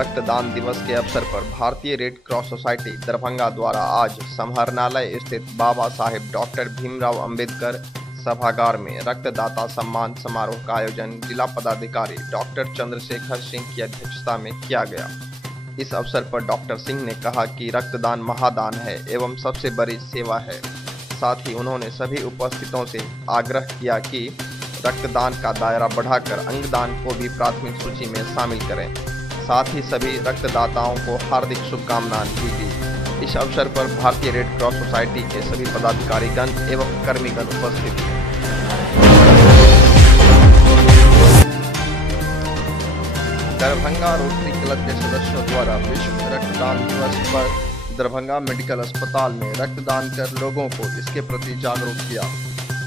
रक्तदान दिवस के अवसर पर भारतीय रेड क्रॉस सोसाइटी दरभंगा द्वारा आज समाहरणालय स्थित बाबा साहेब डॉक्टर भीमराव अंबेडकर सभागार में रक्तदाता सम्मान समारोह का आयोजन जिला पदाधिकारी डॉक्टर चंद्रशेखर सिंह की अध्यक्षता में किया गया। इस अवसर पर डॉक्टर सिंह ने कहा कि रक्तदान महादान है एवं सबसे बड़ी सेवा है। साथ ही उन्होंने सभी उपस्थितों से आग्रह किया कि रक्तदान का दायरा बढ़ाकर अंगदान को भी प्राथमिक सूची में शामिल करें। साथ ही सभी रक्तदाताओं को हार्दिक शुभकामनाएं दी गई। इस अवसर पर भारतीय रेड क्रॉस सोसाइटी के सभी पदाधिकारीगण एवं कर्मीगण उपस्थित थे। दरभंगा रोटरी क्लब के सदस्यों द्वारा विश्व रक्तदान दिवस पर दरभंगा मेडिकल अस्पताल में रक्तदान कर लोगों को इसके प्रति जागरूक किया।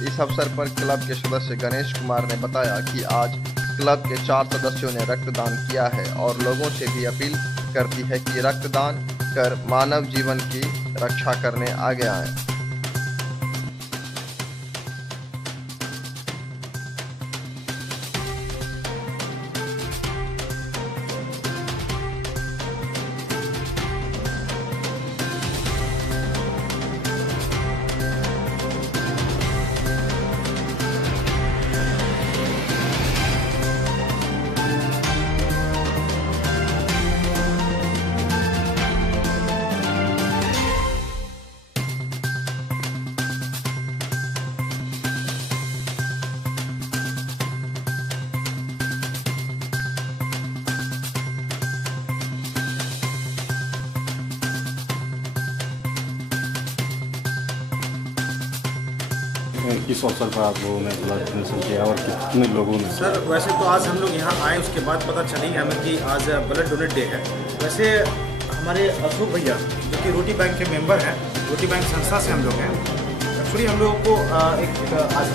इस अवसर पर क्लब के सदस्य गणेश कुमार ने बताया कि आज क्लब के 4 सदस्यों ने रक्तदान किया है और लोगों से भी अपील करती है कि रक्तदान कर मानव जीवन की रक्षा करने आगे आएं। किस अवसर पर आप लोगों ने ब्लड डोनेशन किया और कितने लोगों ने? सर वैसे तो आज हम लोग यहाँ आए उसके बाद पता चली हमें कि आज ब्लड डोनेट डे है। वैसे हमारे अशोक भैया जो कि रोटी बैंक के मेंबर हैं, रोटी बैंक संस्था से हम लोग हैं। एक्चुअली हम लोगों को एक आज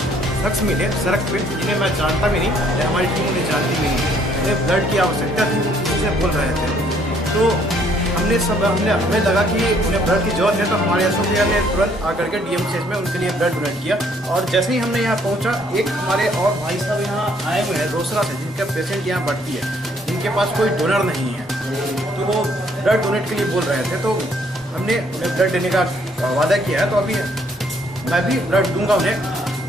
शख्स मिले सड़क पे जिन्हें मैं जानता भी नहीं, हमारी टीम उन्हें जानती भी नहीं। उन्हें ब्लड की आवश्यकता थी, वो किसी से बोल रहे थे। तो हमें लगा कि उन्हें ब्लड की जरूरत है, तो हमारे अशोक भैया ने तुरंत आकर के डीएमसीएच में उनके लिए ब्लड डोनेट किया। और जैसे ही हमने यहाँ पहुँचा, एक हमारे और भाई साहब यहाँ आए हुए हैं रोसड़ा से, जिनका पेशेंट यहाँ बढ़ती है, जिनके पास कोई डोनर नहीं है, तो वो ब्लड डोनेट के लिए बोल रहे थे। तो हमने उन्हें ब्लड देने का वादा किया है, तो अभी मैं भी ब्लड दूंगा उन्हें।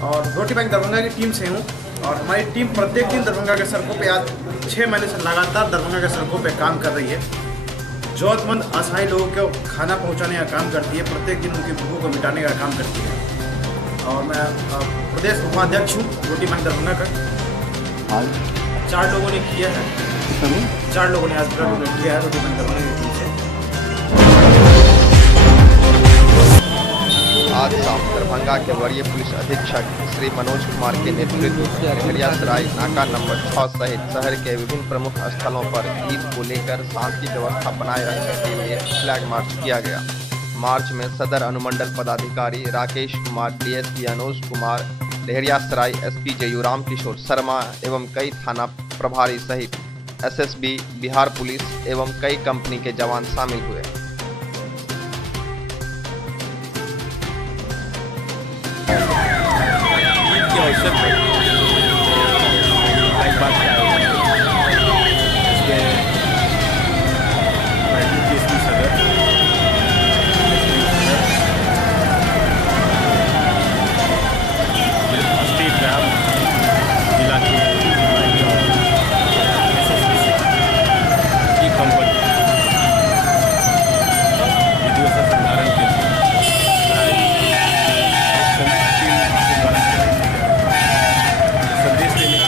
और रोटी बैंक दरभंगा की टीम से हूँ और हमारी टीम प्रत्येक दिन दरभंगा के सड़कों पर आज 6 महीने से लगातार दरभंगा के सड़कों पर काम कर रही है। जरूरतमंद असहाय लोगों को खाना पहुंचाने का काम करती है, प्रत्येक दिन उनकी भूखों को मिटाने का काम करती है। और मैं प्रदेश उपाध्यक्ष हूँ रोटी बैंक दरभंगा का। 4 लोगों ने किया है, 4 लोगों ने आज ब्लड डोनेट किया है रोटी बैंक दरभंगा की टीम से। आज शाम दरभंगा के वरीय पुलिस अधीक्षक श्री मनोज कुमार के नेतृत्व में लहरियासराय नाका नंबर 6 सहित शहर के विभिन्न प्रमुख स्थलों पर ईद को लेकर शांति व्यवस्था बनाए रखने के लिए फ्लैग मार्च किया गया। मार्च में सदर अनुमंडल पदाधिकारी राकेश कुमार, डीएसपी अनुज कुमार, लहरियासराय एसपी जयूराम किशोर शर्मा एवं कई थाना प्रभारी सहित एसएसबी, बिहार पुलिस एवं कई कंपनी के जवान शामिल हुए। अवसर पर एक बात क्या है, इसमें डीएसपी सदर, स्टेट रैम, जिला की की कंपनी दिवस संधारण के संदेश देने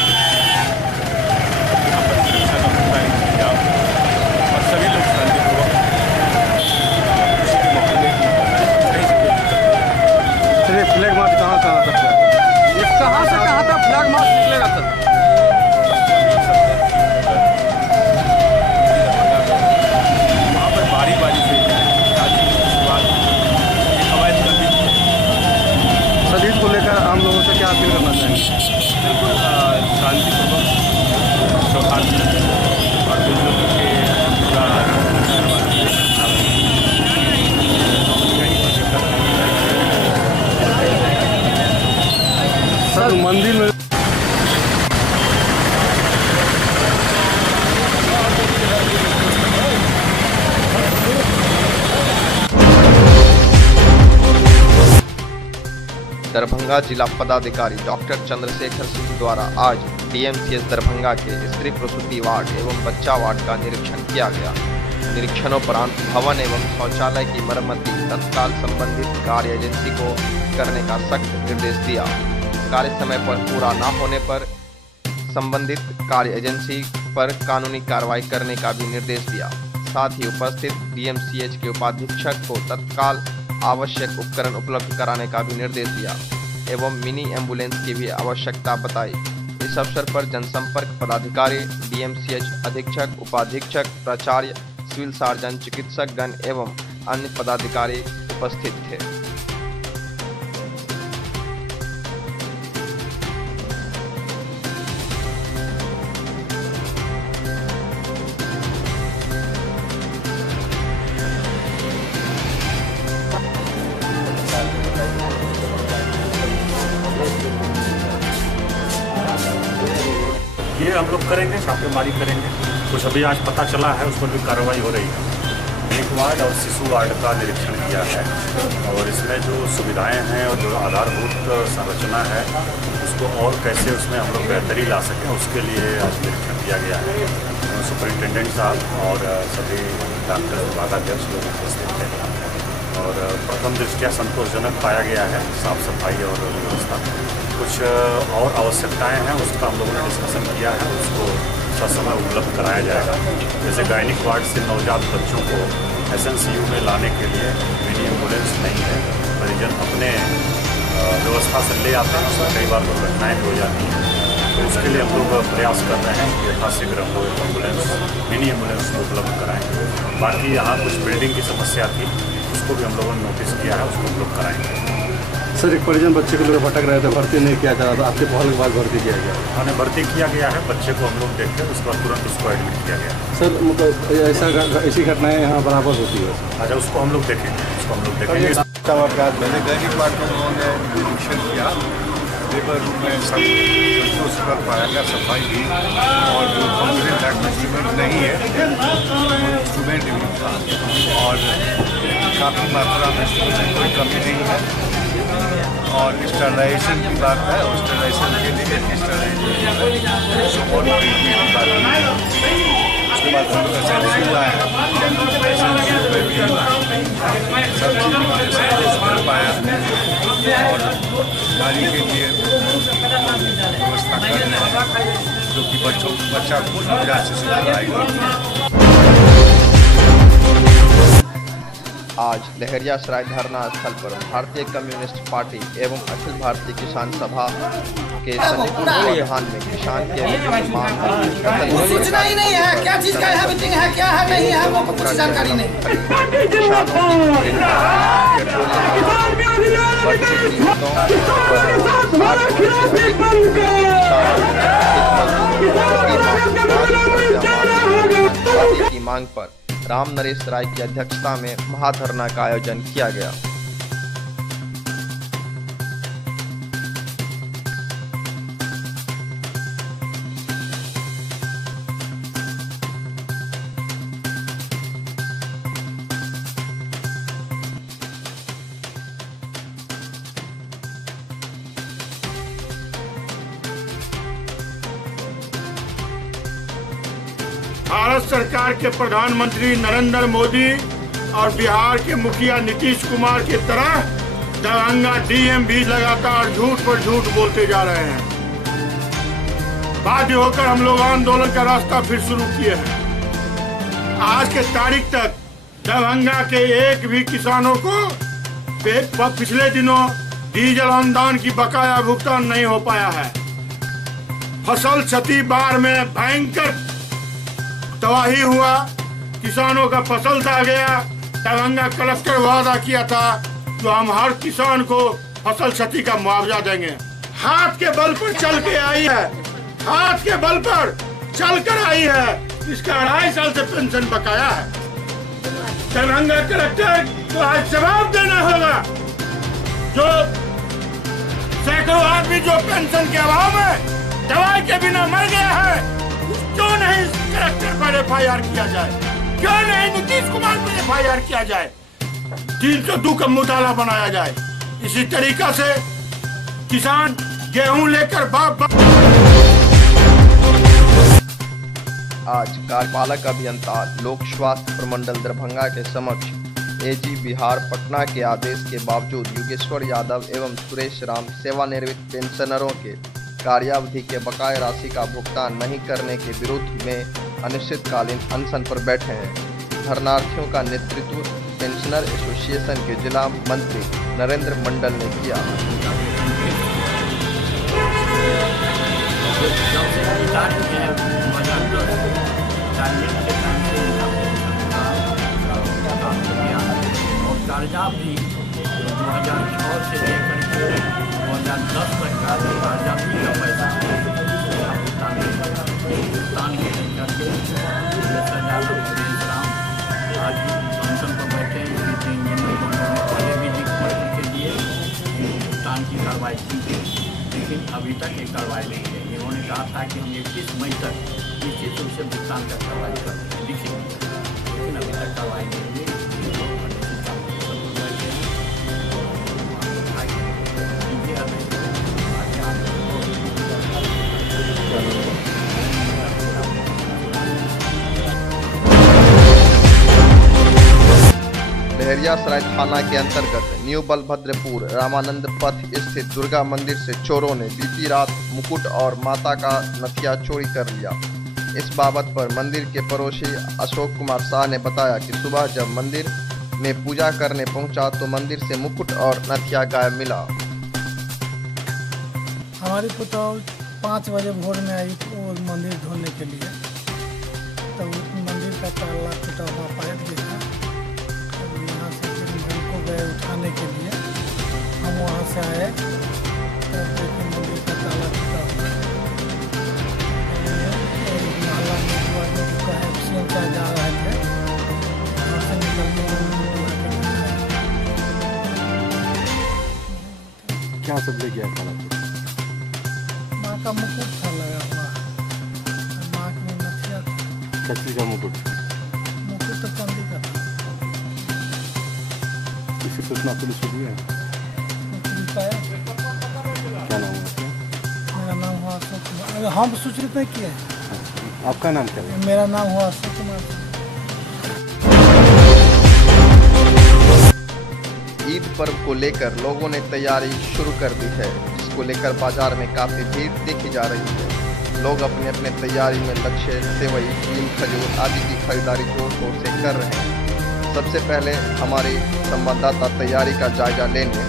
यहाँ पर सुरक्षा का पूरा इंतजाम और सभी लोग शांतिपूर्वक खुशी के मौके में कहीं से कोई दिक्कत नहीं। चलिए, फ्लैग मार्च कहाँ तक है? ये कहाँ से कहाँ तक फ्लैग मार्च निकलेगा सर? वहाँ पर बारी बारी से अवैध गतिविधि सर, ईद को लेकर आम लोगों से क्या अपील करना चाहेंगे? बिल्कुल शांतिपूर्वक सौहार्द और बुजुर्गों के पूरा सर मंदिर में दरभंगा जिला पदाधिकारी डॉक्टर चंद्रशेखर सिंह द्वारा आज डीएमसीएच दरभंगा के स्त्री प्रसूति वार्ड एवं बच्चा वार्ड का निरीक्षण किया गया। निरीक्षणोपरांत भवन एवं शौचालय की मरम्मती तत्काल संबंधित कार्य एजेंसी को करने का सख्त निर्देश दिया। कार्य समय पर पूरा न होने पर संबंधित कार्य एजेंसी पर कानूनी कार्रवाई करने का भी निर्देश दिया। साथ ही उपस्थित डीएमसीएच के उपाधीक्षक को तत्काल आवश्यक उपकरण उपलब्ध कराने का भी निर्देश दिया एवं मिनी एम्बुलेंस की भी आवश्यकता बताई। इस अवसर पर जनसंपर्क पदाधिकारी, डीएमसीएच अधीक्षक, उपाधीक्षक, प्राचार्य, सिविल सर्जन, चिकित्सक गण एवं अन्य पदाधिकारी उपस्थित थे। ये हम लोग करेंगे, छापेमारी करेंगे। कुछ अभी आज पता चला है, उस पर भी कार्रवाई हो रही है। एक वार्ड और शिशु वार्ड का निरीक्षण किया है और इसमें जो सुविधाएं हैं और जो आधारभूत संरचना है उसको और कैसे उसमें हम लोग बेहतरी ला सकें, उसके लिए आज निरीक्षण किया गया है। सुपरिंटेंडेंट साहब और सभी डॉक्टर विभागाध्यक्ष लोग उपस्थित थे और प्रथम दृष्टया संतोषजनक पाया गया है साफ सफाई और व्यवस्था। कुछ और आवश्यकताएं हैं, उसका हम लोगों ने डिस्कशन किया है, उसको समय उपलब्ध कराया जाएगा। जैसे गायनिक वार्ड से नवजात बच्चों को एसएनसीयू में लाने के लिए मिनी एम्बुलेंस नहीं है, परिजन अपने व्यवस्था से ले आते हैं, उसमें कई बार दुर्घटनाएँ हो जाती हैं। तो उसके लिए हम लोग प्रयास कर रहे हैं कि यथाशीघ्र हम लोग एम्बुलेंस, मिनी एम्बुलेंस उपलब्ध कराएंगे। बाकी यहाँ कुछ बिल्डिंग की समस्या थी, उसको भी हम लोगों ने नोटिस किया है, उसको हम लोग कराएंगे। सर, एक परिजन बच्चे को लोग भटक रहे थे, भर्ती नहीं किया जा रहा था, आपके पहल के बाद भर्ती किया गया? हाँ, भर्ती किया गया है। बच्चे को हम लोग देखते हैं, उसके बाद तुरंत उसको एडमिट किया गया। सर, मतलब ऐसी घटनाएं यहाँ बराबर होती है? अच्छा, उसको हम लोग देखेंगे, मैंने दैनिक वार्ड में उन्होंने निरीक्षण किया, लेबर रूम में सब संतोष कर पाया गया, सफाई भी, और जो कंक्रीट इंस्ट्रूमेंट नहीं है इंस्ट्रूमेंट भी था और काफ़ी मात्रा में कोई कमी नहीं है। और स्टरलाइजेशन की बात है, और स्टरलाइजेशन के लिए उसके बाद हम लोग एसएनसीयू आए हैं, एसएनसीयू में भी सब चीज़ कर पाया और गाड़ी के लिए व्यवस्था कर रहे हैं, जो कि बच्चा को नवजात शिशु आएगी। आज लहरियासराय धरना स्थल पर भारतीय कम्युनिस्ट पार्टी एवं अखिल भारतीय किसान सभा के संयुक्त तत्वावधान में किसान के मांग सूचना ही नहीं है, क्या चीज का है, मीटिंग है, क्या है, नहीं है, हमको कुछ जानकारी नहीं। की मांग पर राम नरेश राय की अध्यक्षता में महाधरना का आयोजन किया गया। भारत सरकार के प्रधानमंत्री नरेंद्र मोदी और बिहार के मुखिया नीतीश कुमार की तरह दरभंगा डीएम भी लगातार झूठ पर झूठ बोलते जा रहे हैं। बाध्य होकर हम लोग आंदोलन का रास्ता फिर शुरू किए हैं। आज के तारीख तक दरभंगा के एक भी किसानों को पिछले दिनों डीजल अनुदान की बकाया भुगतान नहीं हो पाया है। फसल क्षति बाढ़ में भयंकर तबाही हुआ, किसानों का फसल ढह गया। दरभंगा कलेक्टर वादा किया था तो हम हर किसान को फसल क्षति का मुआवजा देंगे। हाथ के बल पर चल के आई है, हाथ के बल पर चल कर आई है। इसका 2.5 साल से पेंशन बकाया है। दरभंगा कलेक्टर को आज जवाब देना होगा। जो सैकड़ों आदमी जो पेंशन के अभाव में दवाई के बिना मर गया है, क्यों नहीं कलेक्टर पर FIR किया जाए? क्यों नहीं नीतीश कुमार पर FIR किया जाए? 302 का मुताला बनाया जाए। इसी तरीका से किसान गेहूं लेकर आज कार्यपालक अभियंता लोक स्वास्थ्य प्रमंडल दरभंगा के समक्ष एजी बिहार पटना के आदेश के बावजूद योगेश्वर यादव एवं सुरेश राम सेवानिवृत्त पेंशनरों के कार्यावधि के बकाया राशि का भुगतान नहीं करने के विरोध में अनिश्चितकालीन अनशन पर बैठे हैं। धरनार्थियों का नेतृत्व पेंशनर एसोसिएशन के जिला मंत्री नरेंद्र मंडल ने किया। कर्जा भी 2006 से लेकर के 2010 तक का कर्जा भी का पैसा भुगतान के लेकर के आज अनशन पर बैठे पहले भी के लिए भुगतान की कार्रवाई की थी, लेकिन अभी तक ये कार्रवाई नहीं है। इन्होंने कहा था कि हम 21 मई तक निश्चित रूप से भुगतान का कार्रवाई करते लिखेंगे, लेकिन अभी तक कार्रवाई नहीं हुई। लहरियासराय थाना के अंतर्गत न्यू बलभद्रपुर रामानंद पथ स्थित दुर्गा मंदिर से चोरों ने बीती रात मुकुट और माता का नथिया चोरी कर लिया। इस बाबत पर मंदिर के पड़ोसी अशोक कुमार शाह ने बताया कि सुबह जब मंदिर में पूजा करने पहुंचा तो मंदिर से मुकुट और नथिया गायब मिला। हमारी पुतौ 5 बजे भोर में आई वो मंदिर ढूंढने के लिए, तो मंदिर का ताला टूटा हुआ पाया गया। यहाँ से फिर हमको गए उठाने के लिए, हम वहाँ से आए तो फिर मंदिर का ताला टूटा हुआ मोहल्ला में कहे जा रहे थे, वहाँ से क्या सब ले गया था? माँ का मुकुट था लगा हुआ, माँ में नथिया था। कच्ची का मुकुट? मुकुट तो चांदी का था। किसी सूचना पुलिस को दी है? क्या नाम है आपका? मेरा नाम हुआ अशोक कुमार। हम सूचित नहीं किए। आपका नाम क्या है? मेरा नाम हुआ अशोक कुमार। ईद पर्व को लेकर लोगों ने तैयारी शुरू कर दी है, जिसको लेकर बाजार में काफी भीड़ देखी जा रही है। लोग अपने अपने तैयारी में लच्छे, सेवई, तिल, खजूर आदि की खरीदारी जोर शोर से कर रहे हैं। सबसे पहले हमारे संवाददाता तैयारी का जायजा लेने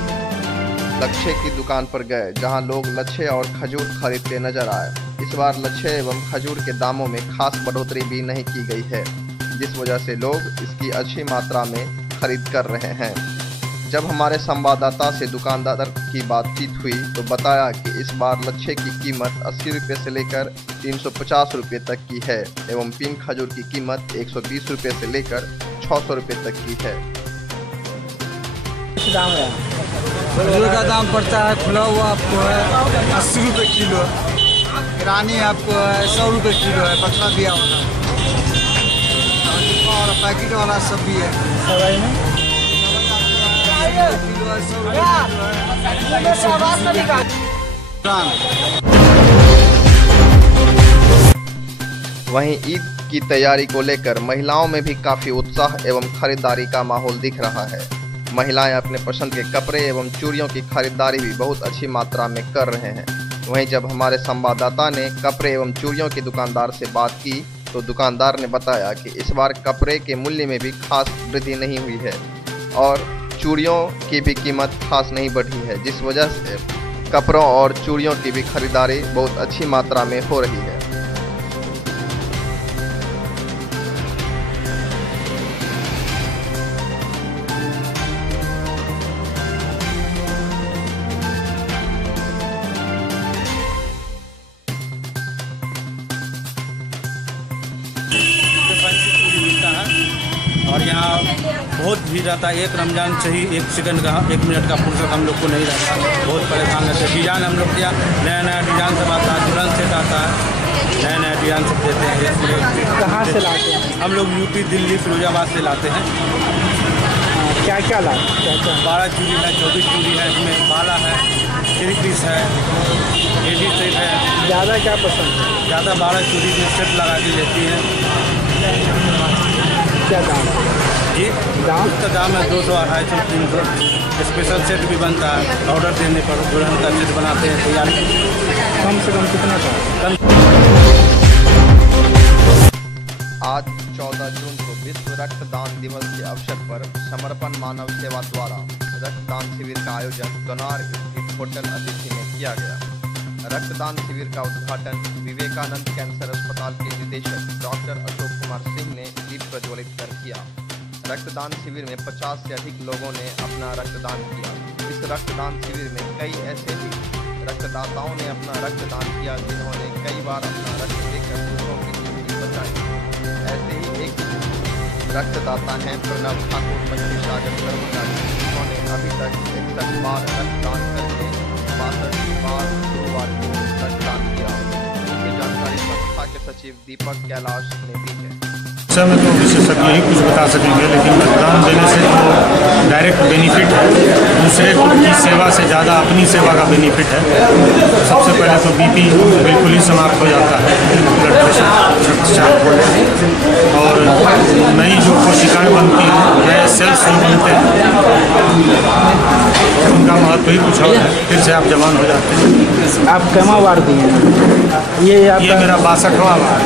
लच्छे की दुकान पर गए, जहां लोग लच्छे और खजूर खरीदते नजर आए। इस बार लच्छे एवं खजूर के दामों में खास बढ़ोतरी भी नहीं की गई है, जिस वजह से लोग इसकी अच्छी मात्रा में खरीद कर रहे हैं। जब हमारे संवाददाता से दुकानदार की बातचीत हुई तो बताया कि इस बार लच्छे की कीमत 80 रुपये से लेकर 350 रुपये तक की है एवं पिन खजूर की कीमत 120 रुपये से लेकर 600 रुपये तक की है। खजूर का दाम पड़ता है, खुला हुआ आपको है 80 रुपये किलो, ईरानी आपको है 100 रुपये किलो है, पतला दिया वाला और पैकेट वाला सब भी है। सवाई में वहीं ईद की तैयारी को लेकर महिलाओं में भी काफी उत्साह एवं खरीदारी का माहौल दिख रहा है। महिलाएं अपने पसंद के कपड़े एवं चूड़ियों की खरीदारी भी बहुत अच्छी मात्रा में कर रहे हैं। वहीं जब हमारे संवाददाता ने कपड़े एवं चूड़ियों के दुकानदार से बात की तो दुकानदार ने बताया कि इस बार कपड़े के मूल्य में भी खास वृद्धि नहीं हुई है और चूड़ियों की भी कीमत खास नहीं बढ़ी है, जिस वजह से कपड़ों और चूड़ियों की भी खरीदारी बहुत अच्छी मात्रा में हो रही है। और यहाँ बहुत भीड़ रहता है। एक रमजान चाहिए 1 सेकंड का 1 मिनट का फुर्सत हम लोग को नहीं रहता, बहुत परेशान रहते हैं। डिजाइन हम लोग क्या नया नया डिजाइन सब आता है, तुरंत सेट आता है, नया नया डिजाइन सब देते हैं। कहाँ से लाते हैं? हम लोग यूपी, दिल्ली, फिरोजाबाद से लाते हैं। क्या क्या लाते हैं? 12 चूड़ी है, 24 चूड़ी है, इसमें बाला है, चेरी फिश है, बेबी सेट है। ज़्यादा क्या पसंद है? ज़्यादा 12 चूड़ी की सेट लगा के लेती है। क्या दाम है? जी दाम? उसका दाम है 200, 250, 300। स्पेशल सेट भी बनता है, ऑर्डर देने पर दुल्हन का सेट बनाते हैं तैयार करके। कम से कम कितना का? आज 14 जून को विश्व रक्तदान दिवस के अवसर पर समर्पण मानव सेवा द्वारा रक्तदान शिविर का आयोजन कनार स्थित होटल अतिथि में किया गया। रक्तदान शिविर का उद्घाटन विवेकानंद कैंसर अस्पताल के निदेशक डॉक्टर अशोक कुमार सिंह ने दीप प्रज्वलित कर किया। रक्तदान शिविर में 50 से अधिक लोगों ने अपना रक्तदान किया। इस रक्तदान शिविर में कई ऐसे भी रक्तदाताओं ने अपना रक्तदान किया जिन्होंने कई बार अपना रक्त देकर दूसरों की जिंदगी बचाई। ऐसे ही एक रक्तदाता हैं प्रणव ठाकुर बच्ची सागर दरभंगा, जिन्होंने अभी तक 61 बार रक्तदान करके 62 बार गुरुवार को रक्तदान किया। उनकी जानकारी संस्था के सचिव दीपक कैलाश ने दी है। में तो विशेषज्ञ ही कुछ बता सकेंगे, लेकिन रक्तदान देने से तो डायरेक्ट बेनिफिट है। दूसरे की सेवा से ज़्यादा अपनी सेवा का बेनिफिट है। सबसे पहले तो बीपी बिल्कुल ही समाप्त हो जाता है, ब्लड प्रेशर रक्तचाप, और नई जो कोशिकाएँ बनती हैं, नए सेल्स जो बनते हैं, उनका महत्व ही कुछ और है। फिर से आप जवान हो जाते हैं। आप कमा वार दिए? ये मेरा 62वां वार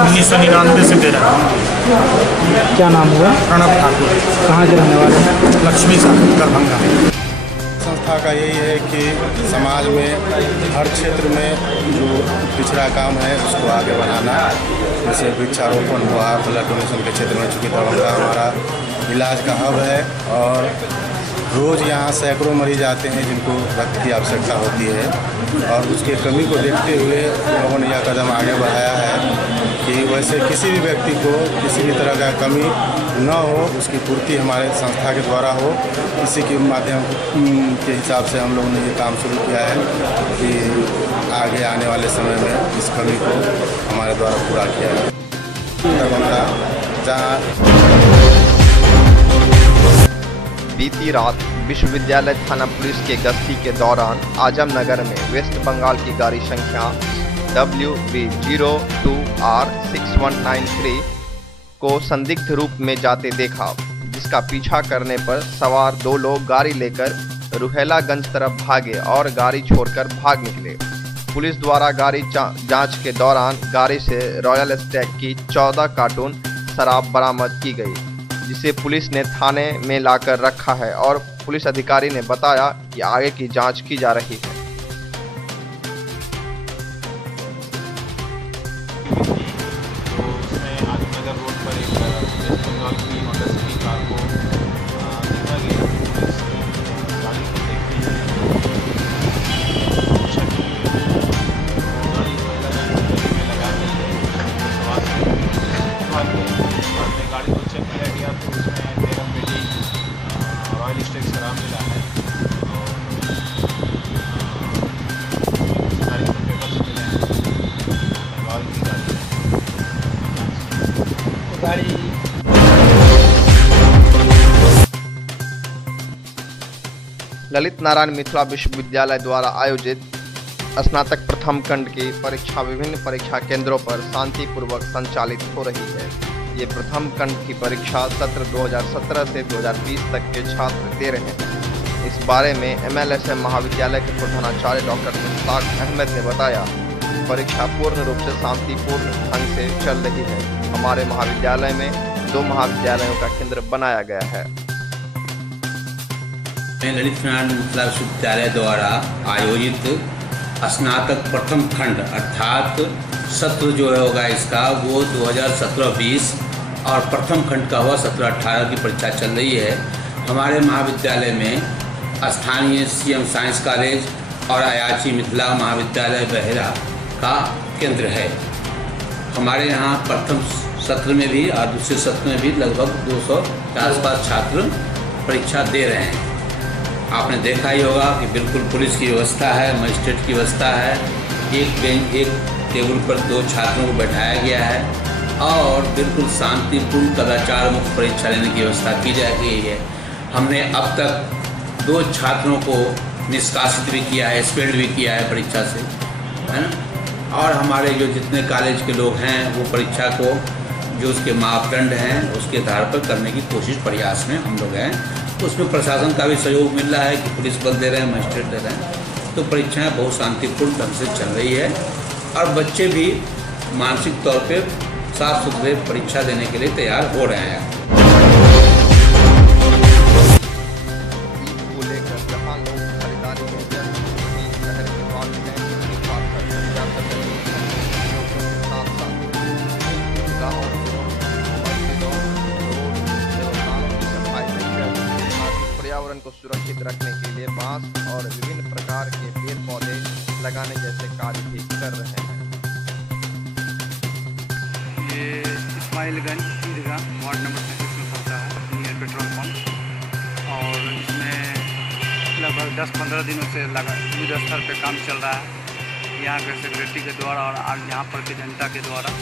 1999 से दे रहा हूँ। क्या नाम हुआ? प्रणव ठाकुर। कहाँ के रहने वाले हैं? लक्ष्मी सागर दरभंगा। संस्था का यही है कि समाज में हर क्षेत्र में जो पिछड़ा काम है उसको आगे बढ़ाना। जैसे वृक्षारोपण हुआ, ब्लड डोनेशन के क्षेत्र में, चूँकि दरभंगा हमारा इलाज का हब है और रोज़ यहाँ सैकड़ों मरीज आते हैं जिनको रक्त की आवश्यकता होती है, और उसके कमी को देखते हुए लोगों ने यह कदम आगे बढ़ाया है कि वैसे किसी भी व्यक्ति को किसी भी तरह का कमी न हो, उसकी पूर्ति हमारे संस्था के द्वारा हो। इसी के माध्यम के हिसाब से हम लोगों ने ये काम शुरू किया है कि आगे आने वाले समय में इस कमी को हमारे द्वारा पूरा किया है। दरभंगा जहाँ बीती रात विश्वविद्यालय थाना पुलिस के गश्ती के दौरान आजमनगर में वेस्ट बंगाल की गाड़ी संख्या WB02R6193 को संदिग्ध रूप में जाते देखा, जिसका पीछा करने पर सवार 2 लोग गाड़ी लेकर रुहेलागंज तरफ भागे और गाड़ी छोड़कर भाग निकले। पुलिस द्वारा गाड़ी जांच के दौरान गाड़ी से रॉयल स्टैग की 14 कार्टून शराब बरामद की गई, जिसे पुलिस ने थाने में लाकर रखा है और पुलिस अधिकारी ने बताया कि आगे की जांच की जा रही है। ललित नारायण मिथिला विश्वविद्यालय द्वारा आयोजित स्नातक प्रथम खंड की परीक्षा विभिन्न परीक्षा केंद्रों पर शांतिपूर्वक संचालित हो रही है। ये प्रथम खंड की परीक्षा सत्र 2017 से 2020 तक के छात्र दे रहे हैं। इस बारे में MLSM महाविद्यालय के प्रधानाचार्य डॉक्टर मुश्ताक अहमद ने बताया, परीक्षा पूर्ण रूप से शांतिपूर्ण ढंग से चल रही है। हमारे महाविद्यालय में 2 महाविद्यालयों का केंद्र बनाया गया है। ललित नारायण मिथिला विश्वविद्यालय द्वारा आयोजित स्नातक प्रथम खंड अर्थात सत्र जो होगा इसका वो 2017-20 और प्रथम खंड का हुआ 17-18 की परीक्षा चल रही है। हमारे महाविद्यालय में स्थानीय CM साइंस कॉलेज और अयाची मिथिला महाविद्यालय बहेरा का केंद्र है। हमारे यहाँ प्रथम सत्र में भी और दूसरे सत्र में भी लगभग 200 के आसपास छात्र परीक्षा दे रहे हैं। आपने देखा ही होगा कि बिल्कुल पुलिस की व्यवस्था है, मजिस्ट्रेट की व्यवस्था है, एक टेबल पर 2 छात्रों को बैठाया गया है और बिल्कुल शांतिपूर्ण कदाचार मुक्त परीक्षा लेने की व्यवस्था की जा रही है। हमने अब तक 2 छात्रों को निष्कासित भी किया है, एक्सपेल्ड भी किया है परीक्षा से, है ना। और हमारे जो जितने कॉलेज के लोग हैं वो परीक्षा को जो उसके मापदंड हैं उसके आधार पर करने की कोशिश प्रयास में हम लोग हैं। उसमें प्रशासन का भी सहयोग मिल रहा है कि पुलिस बल दे रहे हैं, मजिस्ट्रेट दे रहे हैं, तो परीक्षाएं बहुत शांतिपूर्ण ढंग से चल रही है और बच्चे भी मानसिक तौर पे साफ सुथरे परीक्षा देने के लिए तैयार हो रहे हैं। पर्यावरण को सुरक्षित रखने के लिए बांस और विभिन्न प्रकार के पेड़ पौधे लगाने जैसे कार्य भी कर रहे हैं। ये इस्माइलगंज ईदगाह वार्ड नंबर 36 में पड़ता है, नियर पेट्रोल पंप, और इसमें लगभग 10-15 दिनों से युद्ध स्तर पे काम चल रहा है। यहाँ के सेक्रेटरी के द्वारा और यहाँ पर के जनता के द्वारा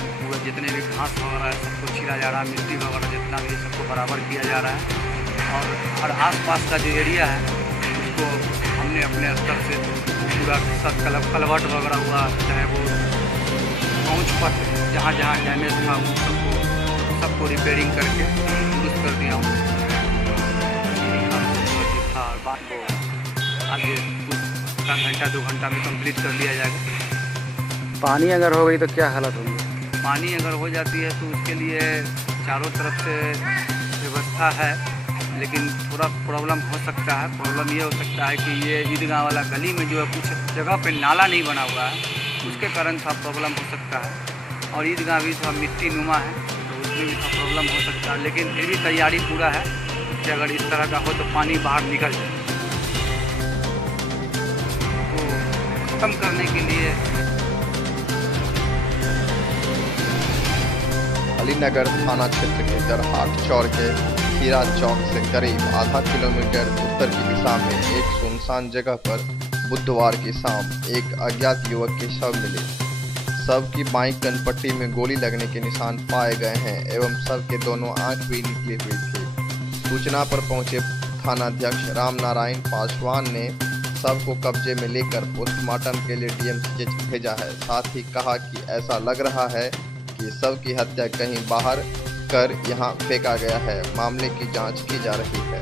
पूरा जितने भी घास वगैरह है सबको छीला जा रहा है, मिट्टी वगैरह जितना भी सबको बराबर किया जा रहा है। और आसपास का जो एरिया है उसको हमने अपने स्तर से पूरा सब कलवट वगैरह हुआ, चाहे वो पहुँच पथ जहाँ जहाँ डैमेज था उन सबको रिपेयरिंग करके दुरुस्त कर दिया हूँ। हाँ, बात को आगे कुछ घंटा 2 घंटा में कंप्लीट कर लिया जाएगा। पानी अगर हो गई तो क्या हालत होगी? पानी अगर हो जाती है तो उसके लिए चारों तरफ से व्यवस्था है, लेकिन थोड़ा प्रॉब्लम हो सकता है। प्रॉब्लम ये हो सकता है कि ये ईदगाह वाला गली में जो है कुछ जगह पे नाला नहीं बना हुआ है, उसके कारण थोड़ा प्रॉब्लम हो सकता है। और ईदगाह भी थोड़ा मिट्टी नुमा है तो उसमें भी थोड़ा प्रॉब्लम हो सकता है, लेकिन फिर भी तैयारी पूरा है कि अगर इस तरह का हो तो पानी बाहर निकल जाए। तो ख़त्म करने के लिए अलीनगर थाना क्षेत्र के गरहाट चौर के खीरा चौक से करीब आधा किलोमीटर उत्तर की दिशा में एक सुनसान जगह पर बुधवार की शाम एक अज्ञात युवक के शव मिले। शव की बाईं कनपट्टी में गोली लगने के निशान पाए गए हैं एवं शव के दोनों आंख भी निकली हुई थी। सूचना पर पहुंचे थानाध्यक्ष रामनारायण पासवान ने शव को कब्जे में लेकर पोस्टमार्टम के लिए डीएमसीएच भेजा है। साथ ही कहा कि ऐसा लग रहा है कि शव की हत्या कहीं बाहर कर यहां फेंका गया है। मामले की जांच की जा रही है।